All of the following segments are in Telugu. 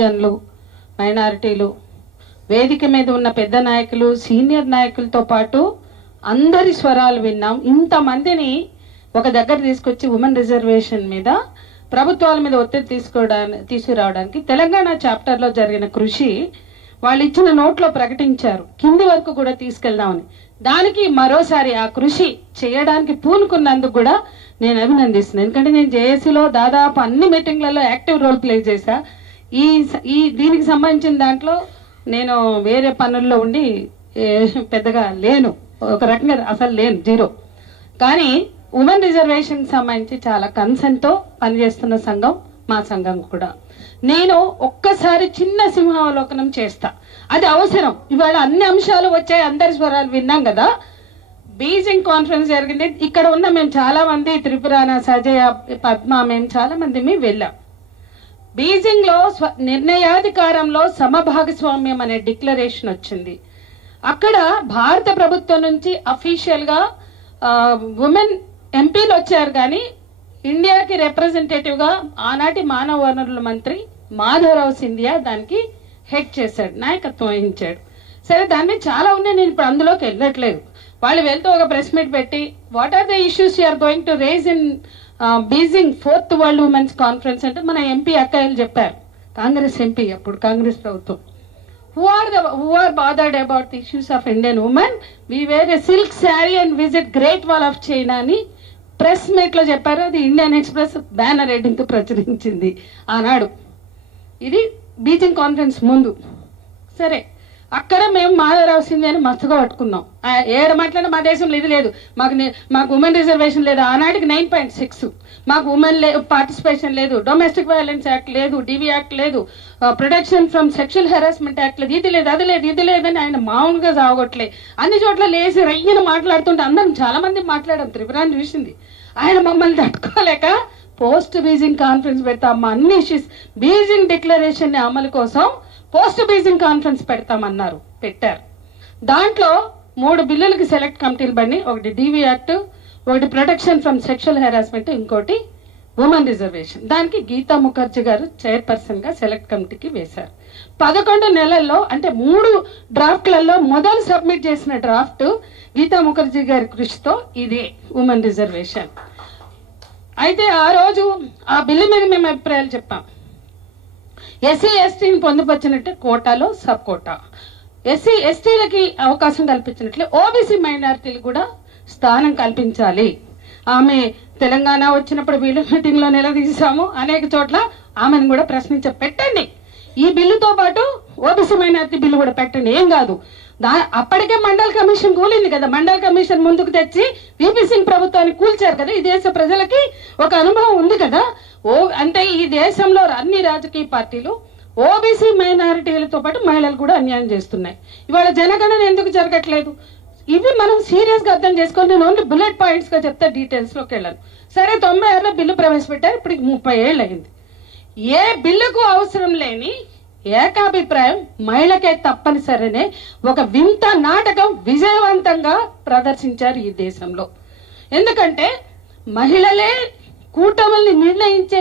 జనులు, మైనారిటీలు, వేదిక మీద ఉన్న పెద్ద నాయకులు, సీనియర్ నాయకులతో పాటు అందరి స్వరాలు విన్నాం. ఇంతమందిని ఒక దగ్గర తీసుకొచ్చి ఉమెన్ రిజర్వేషన్ మీద ప్రభుత్వాల మీద ఒత్తిడి తీసుకురావడానికి తెలంగాణ చాప్టర్లో జరిగిన కృషి వాళ్ళు ఇచ్చిన నోట్లో ప్రకటించారు. కింది వరకు కూడా తీసుకెళ్దామని. దానికి మరోసారి ఆ కృషి చేయడానికి పూనుకున్నందుకు కూడా నేను అభినందిస్తున్నాను. ఎందుకంటే నేను జేఏసీలో దాదాపు అన్ని మీటింగ్లలో యాక్టివ్ రోల్ ప్లే చేశా. దీనికి సంబంధించిన దాంట్లో నేను వేరే పనుల్లో ఉండి పెద్దగా లేను, ఒక రకంగా అసలు లేను, జీరో. కానీ ఉమెన్ రిజర్వేషన్ సంబంధించి చాలా కన్సర్న్తో పనిచేస్తున్న సంఘం మా సంఘం కూడా. నేను ఒక్కసారి చిన్న సింహావలోకనం చేస్తా, అది అవసరం. ఇవాళ అన్ని అంశాలు వచ్చాయి, అందరి స్వరాలు విన్నాం కదా. బీజింగ్ కాన్ఫరెన్స్ జరిగింది. ఇక్కడ ఉన్న మేము చాలా మంది, త్రిపురాన, సజయ, పద్మ, మేము చాలా మంది వెళ్ళాం. బీజింగ్ లో నిర్ణయాధికారంలో సమభాగస్వామ్యం అనే డిక్లరేషన్ వచ్చింది. అక్కడ భారత ప్రభుత్వం నుంచి అఫీషియల్ గా ఉమెన్ ఎంపీలు వచ్చారు, కానీ ఇండియాకి రిప్రజెంటేటివ్ గా ఆనాటి మానవ వనరుల మంత్రి మాధవరావు సింధియా దానికి హెడ్ చేశాడు, నాయకత్వం వహించాడు. సరే, దాన్ని చాలా ఉన్నాయి, నేను ఇప్పుడు అందులోకి వెళ్ళట్లేదు. వాళ్ళు వెళ్తూ ఒక ప్రెస్ మీట్ పెట్టి what are the issues you're going to raise in Beijing 4th world women's conference అంటే మన ఎంపీ అక్కయ్యలు చెప్పారు, కాంగ్రెస్ ఎంపీ, అప్పుడు కాంగ్రెస్ ప్రభుత్వం. who are bothered about the issues of Indian women? We wear a silk saree and visit Great Wall of China అని ప్రెస్ మీట్ లో చెప్పారు. అది ఇండియన్ ఎక్స్ప్రెస్ బ్యానర్ హెడ్డింగ్ తో ప్రచురించింది ఆనాడు. ఇది బీజింగ్ కాన్ఫరెన్స్ ముందు. సరే, అక్కడ మేము మాధవరావు సింధియా అని మస్తుగా పట్టుకున్నాం. ఏడు మాట్లాడినా మా దేశంలో ఇది లేదు, మాకు ఉమెన్ రిజర్వేషన్ లేదు. ఆనాటికి 9.6 మాకు ఉమెన్ పార్టిసిపేషన్ లేదు, డొమెస్టిక్ వైలెన్స్ యాక్ట్ లేదు, డివి యాక్ట్ లేదు, protection from sexual harassment act లేదు, ఇది లేదు, అది లేదు, ఇది లేదని ఆయన మామూలుగా సాగొట్లే. అన్ని చోట్ల లేచి రయ్యను మాట్లాడుతుంటే అందరం చాలా మంది మాట్లాడాం, త్రిపురాన్ని చూసింది. ఆయన మమ్మల్ని తట్టుకోలేక పోస్ట్ బీజింగ్ కాన్ఫరెన్స్ పెడతాం, అన్ని ఇష్యూస్ బీజింగ్ డిక్లరేషన్ అమలు కోసం పోస్ట్ బీజింగ్ కాన్ఫరెన్స్ పెడతామన్నారు, పెట్టారు. దాంట్లో 3 బిల్లులకి సెలెక్ట్ కమిటీలు పడి, ఒకటి డివి యాక్ట్, ఒకటి ప్రొటెక్షన్ ఫ్రమ్ సెక్షువల్ హెరాస్మెంట్, ఇంకోటి ఉమెన్ రిజర్వేషన్. దానికి గీతా ముఖర్జీ గారు చైర్పర్సన్ గా సెలెక్ట్ కమిటీకి వేశారు. 11 నెలల్లో, అంటే 3 డ్రాఫ్ట్లలో మొదలు సబ్మిట్ చేసిన డ్రాఫ్ట్ గీతా ముఖర్జీ గారి కృషితో ఇదే ఉమెన్ రిజర్వేషన్. అయితే ఆ రోజు ఆ బిల్లు మీద మేము అభిప్రాయాలు చెప్పాం. ఎస్సీ ఎస్టీని పొందుపరిచినట్టే కోటాలో సబ్ కోటా, ఎస్సీ ఎస్టీలకి అవకాశం కల్పించినట్లే ఓబీసీ మైనారిటీలు కూడా స్థానం కల్పించాలి. ఆమె తెలంగాణ వచ్చినప్పుడు వీళ్ళు మీటింగ్ లో నిలదీశాము, అనేక చోట్ల ఆమెను కూడా పెట్టండి. ఈ బిల్లుతో పాటు ఓబీసీ మైనారిటీ బిల్లు కూడా పెట్టండి, ఏం కాదు. అప్పటికే మండల్ కమిషన్ కూలింది కదా, మండల్ కమిషన్ ముందుకు తెచ్చి వీపీ సింగ్ ప్రభుత్వాన్ని కూల్చారు కదా. ఈ దేశ ప్రజలకి ఒక అనుభవం ఉంది కదా. అంటే ఈ దేశంలో అన్ని రాజకీయ పార్టీలు ఓబీసీ మైనారిటీలతో పాటు మహిళలు కూడా అన్యాయం చేస్తున్నాయి. ఇవాళ జనగణన ఎందుకు జరగట్లేదు? ఇవి మనం సీరియస్ గా అర్థం చేసుకోవాలి. నేను ఓన్లీ బుల్లెట్ పాయింట్స్ గా చెప్తే డీటెయిల్స్ లోకి వెళ్ళాను. సరే, 96లో బిల్లు ప్రవేశపెట్టారు, ఇప్పటికి 30 ఏళ్ళు అయింది. ఏ బిల్లుకు అవసరం లేని ఏకాభిప్రాయం మహిళకే తప్పనిసరినే ఒక వింత నాటకం విజయవంతంగా ప్రదర్శించారు ఈ దేశంలో. ఎందుకంటే మహిళలే కూటమిల్ని నిర్ణయించే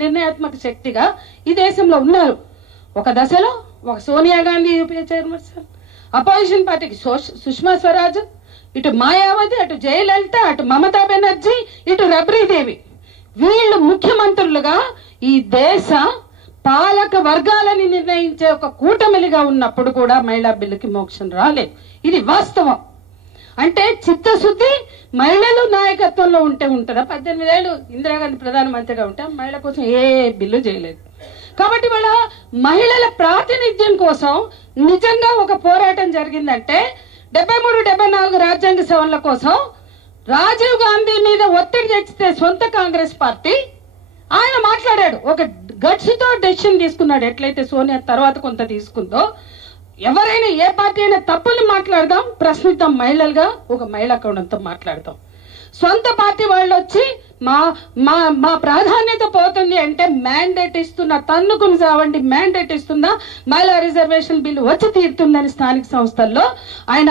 నిర్ణయాత్మక శక్తిగా ఈ దేశంలో ఉన్నారు. ఒక దశలో ఒక Sonia Gandhi UPA chairperson, opposition పార్టీకి సుష్మా స్వరాజ్, ఇటు మాయావతి, అటు జయలలిత, అటు మమతా బెనర్జీ, ఇటు రబ్రీదేవి, వీళ్ళు ముఖ్యమంత్రులుగా ఈ దేశ పాలక వర్గాలని నిర్ణయించే ఒక కూటమిలిగా ఉన్నప్పుడు కూడా మహిళా బిల్లుకి మోక్షం రాలేదు. ఇది వాస్తవం. అంటే చిత్తశుద్ధి మహిళలు నాయకత్వంలో ఉంటే ఉంటుందా? 18 ఏళ్ళు ఇందిరాగాంధీ ప్రధానమంత్రిగా ఉంటే మహిళల కోసం ఏ బిల్లు చేయలేదు. కాబట్టి వాళ్ళ మహిళల ప్రాతినిధ్యం కోసం నిజంగా ఒక పోరాటం జరిగిందంటే 73, 74 రాజ్యాంగ సవరణల కోసం రాజీవ్ గాంధీ మీద ఒత్తిడి తెచ్చితే సొంత కాంగ్రెస్ పార్టీ ఆయన మాట్లాడాడు, ఒక గట్స్తో డెసిషన్ తీసుకున్నాడు. ఎట్లయితే సోనియా తర్వాత కొంత తీసుకుందో, ఎవరైనా ఏ పార్టీ అయినా తప్పులు మాట్లాడదాం, ప్రశ్నిద్దాం, మహిళలుగా ఒక మహిళా కోణంతో మాట్లాడదాం. సొంత పార్టీ వాళ్ళు వచ్చి మా ప్రాధాన్యత పోతుంది అంటే మ్యాండేట్ ఇస్తున్న, తన్నుకుని సావండి మ్యాండేట్ ఇస్తున్న మహిళా రిజర్వేషన్ బిల్లు వచ్చి తీరుతుందని స్థానిక సంస్థల్లో ఆయన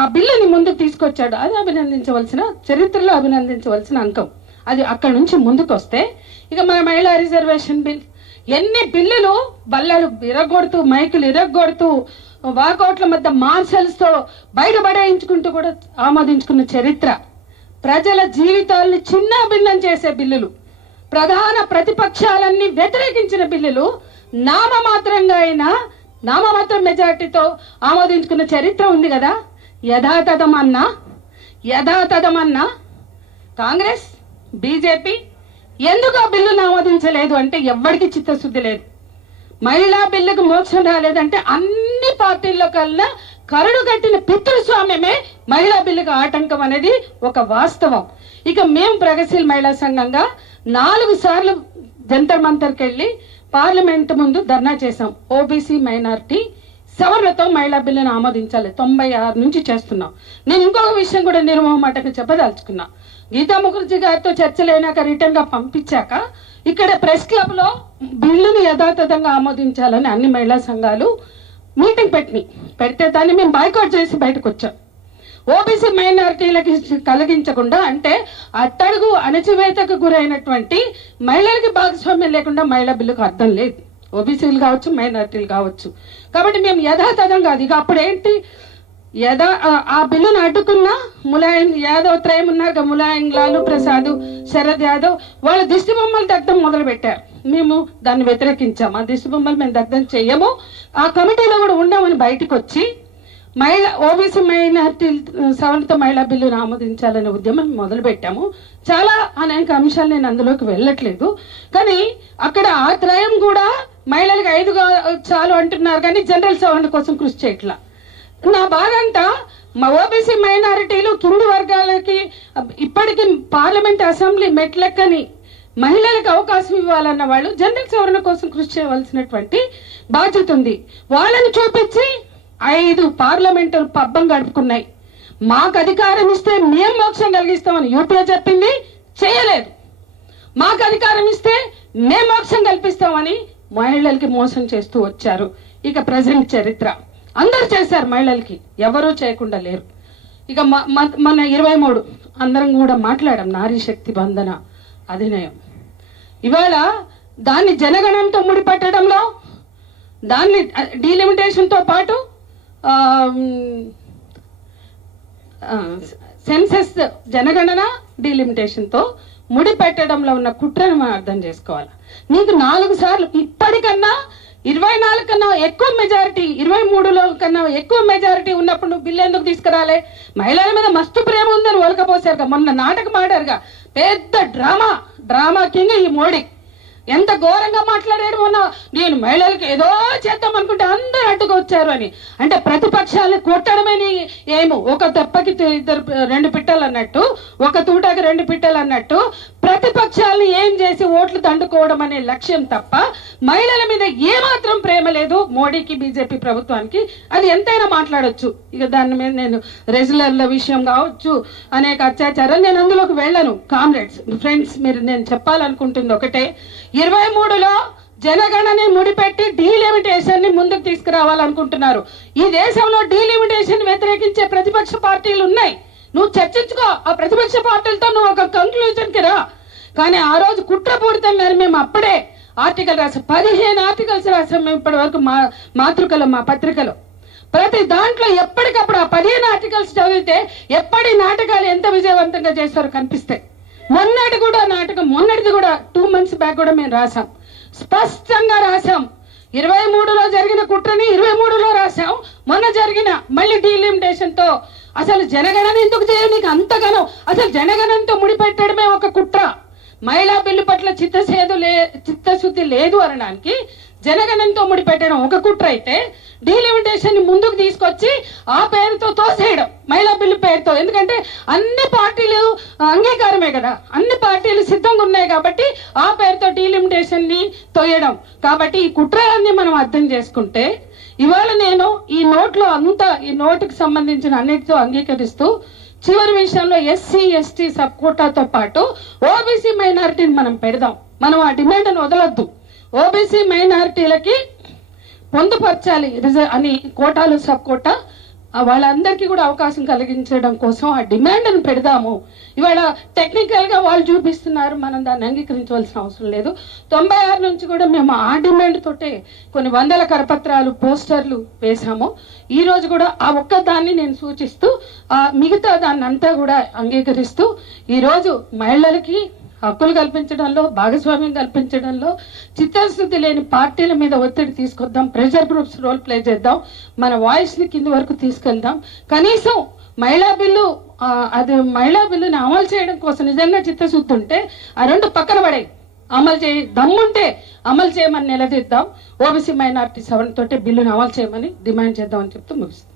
ఆ బిల్లుని ముందుకు తీసుకొచ్చాడు. అది అభినందించవలసిన, చరిత్రలో అభినందించవలసిన అంకం. అది అక్కడ నుంచి ముందుకు వస్తే ఇక మన మహిళా రిజర్వేషన్ బిల్ ఎన్ని బిల్లులు బల్లలు ఇరగొడుతూ మైకులు ఇరగొడుతూ వాకౌట్ల మధ్య మార్షల్స్ తో బయటపడేయించుకుంటూ కూడా ఆమోదించుకున్న చరిత్ర. ప్రజల జీవితాల్ని చిన్న భిన్నం చేసే బిల్లులు, ప్రధాన ప్రతిపక్షాలన్నీ వ్యతిరేకించిన బిల్లులు నామమాత్రంగా అయినా నామమాత్రం మెజార్టీతో ఆమోదించుకున్న చరిత్ర ఉంది కదా. యథాతథమన్నా కాంగ్రెస్ బీజేపీ ఎందుకు ఆ బిల్లును ఆమోదించలేదు అంటే ఎవ్వడికి చిత్తశుద్ధి లేదు. మహిళా బిల్లుకు మోక్షం రాలేదంటే అన్ని పార్టీల్లో కన్నా కరుడు కట్టిన పితృస్వామ్యమే మహిళా బిల్లుకు ఆటంకం అనేది ఒక వాస్తవం. ఇక మేము ప్రగతిశీల మహిళా సంఘంగా 4 సార్లు జంతర్ మంతర్కి వెళ్ళి పార్లమెంట్ ముందు ధర్నా చేశాం. ఓబీసీ మైనారిటీ సవరణతో మహిళా బిల్లును ఆమోదించాలి 96 నుంచి చేస్తున్నాం. నేను ఇంకొక విషయం కూడా నిర్మోహమాటంగా చెప్పదలుచుకున్నా. గీతా ముఖర్జీ గారితో చర్చలైనాక రిటర్న్ గా పంపించాక ఇక్కడ ప్రెస్ క్లబ్ లో బిల్లుని యథాతథంగా ఆమోదించాలని అన్ని మహిళా సంఘాలు మీటింగ్ పెడితే దాన్ని మేము బాయ్కాట్ చేసి బయటకు వచ్చాం. ఓబీసీ మైనారిటీలకి కలిగించకుండా, అంటే అట్టడుగు అణచివేతకు గురైనటువంటి మహిళలకి భాగస్వామ్యం లేకుండా మహిళా బిల్లుకు అర్థం లేదు. ఓబీసీలు కావచ్చు, మైనారిటీలు కావచ్చు. కాబట్టి మేము యథాతథంగా అది అప్పుడేంటి ఆ బిల్లును అడ్డుకున్న ములాయం యాదవ్ త్రయం ఉన్నారు, ములాయం లాలూ ప్రసాద్, శరద్ యాదవ్ వాళ్ళ దిష్టి బొమ్మలు దగ్ధం మొదలు పెట్టారు. మేము దాన్ని వ్యతిరేకించాం. ఆ దిష్టి బొమ్మలు మేము దగ్ధం చెయ్యము, ఆ కమిటీలో కూడా ఉండమని బయటకు వచ్చి ఓబీసీ మైనారిటీ సవరణతో మహిళా బిల్లును ఆమోదించాలనే ఉద్యమం మొదలు పెట్టాము. చాలా అనేక అంశాలు నేను అందులోకి వెళ్ళట్లేదు. కానీ అక్కడ ఆ త్రయం కూడా మహిళలకు 5 చాలు అంటున్నారు, కానీ జనరల్ సవరణ కోసం కృషి చేయట్లా. నా బాధ అంతా మా ఓబీసీ మైనారిటీలు కింది వర్గాలకి ఇప్పటికీ పార్లమెంట్ అసెంబ్లీ మెట్లెక్కని మహిళలకు అవకాశం ఇవ్వాలన్న వాళ్ళు జనరల్ సవరణ కోసం కృషి చేయవలసినటువంటి బాధ్యత ఉంది. వాళ్ళని చూపించి 5 పార్లమెంటులు పబ్బం గడుపుకున్నాయి. మాకు అధికారం ఇస్తే మేము మోక్షం కలిగిస్తామని యూపీఏ చెప్పింది, చేయలేదు. మాకు అధికారం ఇస్తే మేము మోక్షం కల్పిస్తామని మహిళలకి మోసం చేస్తూ వచ్చారు. ఇక ప్రజెంట్ చరిత్ర అందరూ చేశారు, మహిళలకి ఎవరూ చేయకుండా లేరు. ఇక మన 23 అందరం కూడా మాట్లాడాం నారీ శక్తి బంధన అధినయం. ఇవాళ దాన్ని జనగణంతో ముడిపెట్టడంలో, దాన్ని డీలిమిటేషన్ తో పాటు సెన్సెస్ జనగణన డీలిమిటేషన్ తో ముడిపెట్టడంలో ఉన్న కుట్రను మనం అర్థం చేసుకోవాలి. నీకు 4 సార్లు ఇప్పటికన్నా 24 కన్నా ఎక్కువ మెజారిటీ, 23లో కన్నా ఎక్కువ మెజారిటీ ఉన్నప్పుడు నువ్వు బిల్లు ఎందుకు తీసుకురాలే? మహిళల మీద మస్తు ప్రేమ ఉందని ఒలకపోసారుగా, మొన్న నాటకం ఆడారుగా, పెద్ద డ్రామా కింగ్ ఈ మోడీ. ఎంత ఘోరంగా మాట్లాడాడు మొన్న. నేను మహిళలకు ఏదో చేద్దాం అనుకుంటే అందరూ అడ్డుకొచ్చారు అని. అంటే ప్రతిపక్షాలను కొట్టడమే ఏమో, ఒక దెబ్బకి 2 పిట్టలు అన్నట్టు, ఒక తూటకి 2 పిట్టలు అన్నట్టు ప్రతిపక్షాలను ఏం చేసి ఓట్లు దండుకోవడం అనే లక్ష్యం తప్ప మహిళల మీద ఏమాత్రం ప్రేమ లేదు మోడీకి, బీజేపీ ప్రభుత్వానికి. అది ఎంతైనా మాట్లాడొచ్చు. ఇక దాని మీద నేను రెగ్యులర్ల విషయం కావచ్చు, అనేక అత్యాచారాలు, నేను అందులోకి వెళ్ళను. కామ్రేడ్స్, ఫ్రెండ్స్, మీరు నేను చెప్పాలనుకుంటుంది ఒకటే, 23లో జనగణని ముడిపెట్టి డీలిమిటేషన్ ని ముందుకు తీసుకురావాలనుకుంటున్నారు. ఈ దేశంలో డీలిమిటేషన్ వ్యతిరేకించే ప్రతిపక్ష పార్టీలు ఉన్నాయి. నువ్వు చర్చించుకో, ఆ ప్రతిపక్ష పార్టీలతో నువ్వు ఒక కంక్లూజన్ కి రా. కానీ ఆ రోజు కుట్రపూరితంగా మేము అప్పుడే ఆర్టికల్ రాసాం, 15 ఆర్టికల్స్ రాసాం మేము ఇప్పటి వరకు మాతృకలో, మా పత్రికలో. ప్రతి దాంట్లో ఎప్పటికప్పుడు ఆ 15 ఆర్టికల్స్ చదివితే ఎప్పటి నాటకాలు ఎంత విజయవంతంగా చేస్తారో కనిపిస్తాయి. మొన్నటిది కూడా 2 months బ్యాక్ కూడా మేము రాసాం, స్పష్టంగా రాసాం. 23లో జరిగిన కుట్రని 23లో రాసాం. మొన్న జరిగిన మళ్ళీ డీలిమిటేషన్ తో అసలు జనగణన ఎందుకు చేయవు నీకు అంతగానో? అసలు జనగణనతో ముడిపెట్టడమే ఒక కుట్ర. మహిళా బిల్లు పట్ల చిత్తశుద్ధి లేదు అనడానికి జనగణనతో ముడిపెట్టడం ఒక కుట్ర అయితే, డీలిమిటేషన్ ని ముందుకు తీసుకొచ్చి ఆ పేరుతో తోసేయడం మహిళా బిల్లు పేరుతో. ఎందుకంటే అన్ని పార్టీలు అంగీకారమే కదా, అన్ని పార్టీలు సిద్ధంగా ఉన్నాయి కాబట్టి ఆ పేరుతో డీలిమిటేషన్ ని తోయడం. కాబట్టి ఈ కుట్రలన్నీ మనం అర్థం చేసుకుంటే, ఇవాళ నేను ఈ నోటుకు సంబంధించిన అన్నిటితో అంగీకరిస్తూ చివరి విషయంలో ఎస్సీ ఎస్టీ సబ్ కోటాతో పాటు ఓబీసీ మైనారిటీని మనం పెడదాం. మనం ఆ డిమాండ్ను వదలొద్దు. ఓబీసీ మైనారిటీలకి పొందుపరచాలి అని కోటాలు సబ్ కోటా వాళ్ళందరికీ కూడా అవకాశం కలిగించడం కోసం ఆ డిమాండ్ని పెడదాము. ఇవాళ టెక్నికల్గా వాళ్ళు చూపిస్తున్నారు, మనం దాన్ని అంగీకరించవలసిన అవసరం లేదు. 96 నుంచి కూడా మేము ఆ డిమాండ్ తోటే కొన్ని వందల కరపత్రాలు, పోస్టర్లు వేశాము. ఈ రోజు కూడా ఆ ఒక్క దాన్ని నేను సూచిస్తూ మిగతా దాన్ని అంతా కూడా అంగీకరిస్తూ ఈరోజు మహిళలకి హక్కులు కల్పించడంలో, భాగస్వామ్యం కల్పించడంలో చిత్తశుద్ధి లేని పార్టీల మీద ఒత్తిడి తీసుకొద్దాం, ప్రెషర్ గ్రూప్స్ రోల్ ప్లే చేద్దాం, మన వాయిస్ని కింది వరకు తీసుకెళ్దాం. కనీసం మహిళా బిల్లుని అమలు చేయడం కోసం నిజంగా చిత్తశుద్ధి ఉంటే ఆ రెండు పక్కన పడాయి, అమలు దమ్ముంటే అమలు చేయమని నిలదీద్దాం. ఓబీసీ మైనారిటీ 7 తోటే బిల్లును అమలు చేయమని డిమాండ్ చేద్దామని చెప్తూ ముగిస్తాం.